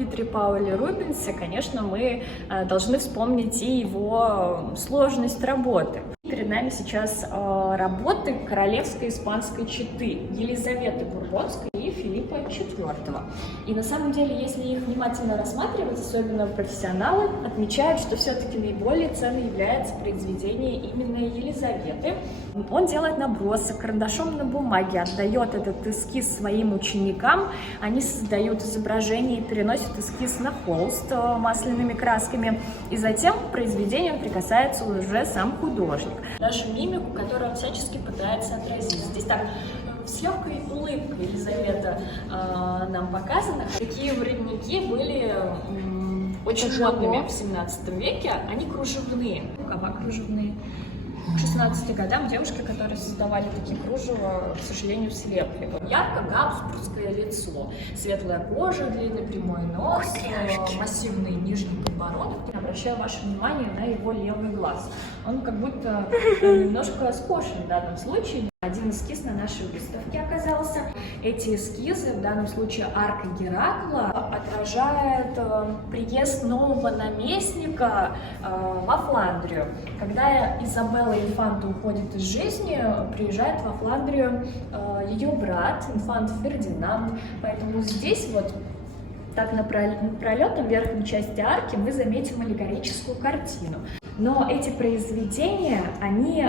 Питере Пауле Рубенсе, конечно, мы должны вспомнить и его сложность работы. Перед нами сейчас работы королевской испанской четы Елизаветы Бурбонской и Филиппа IV. И на самом деле, если их внимательно рассматривать, особенно профессионалы отмечают, что все-таки наиболее ценным является произведение именно Елизаветы. Он делает набросок карандашом на бумаге, отдает этот эскиз своим ученикам, они создают изображение и переносят эскиз на холст масляными красками, и затем к произведению прикасается уже сам художник. Даже мимику, которую он всячески пытается отразить. Здесь так с легкой улыбкой Елизавета нам показана. Такие воротники были очень модными в 17 веке, они кружевные. Рукава кружевные. К 16 годам девушки, которые создавали такие кружева, к сожалению, слепли. Ярко-габсбургское лицо, светлая кожа, длинный прямой нос, массивный нижний подбородок. Обращаю ваше внимание на его левый глаз. Он как будто немножко скошен в данном случае. Один эскиз на нашей выставке оказался. Эти эскизы, в данном случае арка Геракла, отражает приезд нового наместника во Фландрию. Когда Изабелла Инфанта уходит из жизни, приезжает во Фландрию ее брат, инфант Фердинанд. Поэтому здесь вот так напролетом в верхней части арки мы заметим аллегорическую картину. Но эти произведения, они,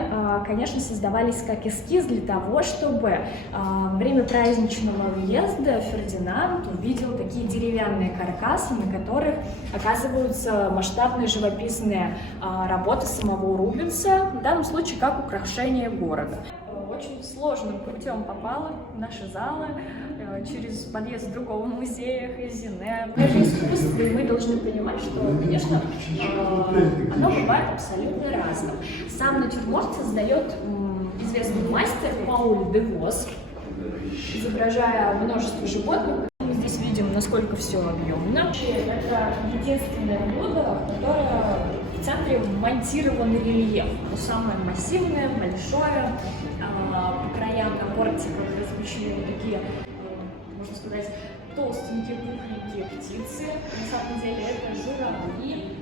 конечно, создавались как эскиз для того, чтобы во время праздничного въезда Фердинанд увидел такие деревянные каркасы, на которых оказываются масштабные живописные работы самого Рубенса, в данном случае как украшение города. Очень сложным путем попала в наши залы, через подъезд другого музея Хейзене. Даже искусство, мы должны понимать, что, конечно, оно бывает абсолютно разным. Сам натюрморт создает известный мастер Пауль де Вос, изображая множество животных. Мы здесь видим, насколько все объемно. Это единственное блюдо, которое в центре монтирован рельеф. Но самое массивное, большое, по краям на портиках размещены такие, можно сказать, толстенькие, пухленькие птицы. На самом деле это журавли.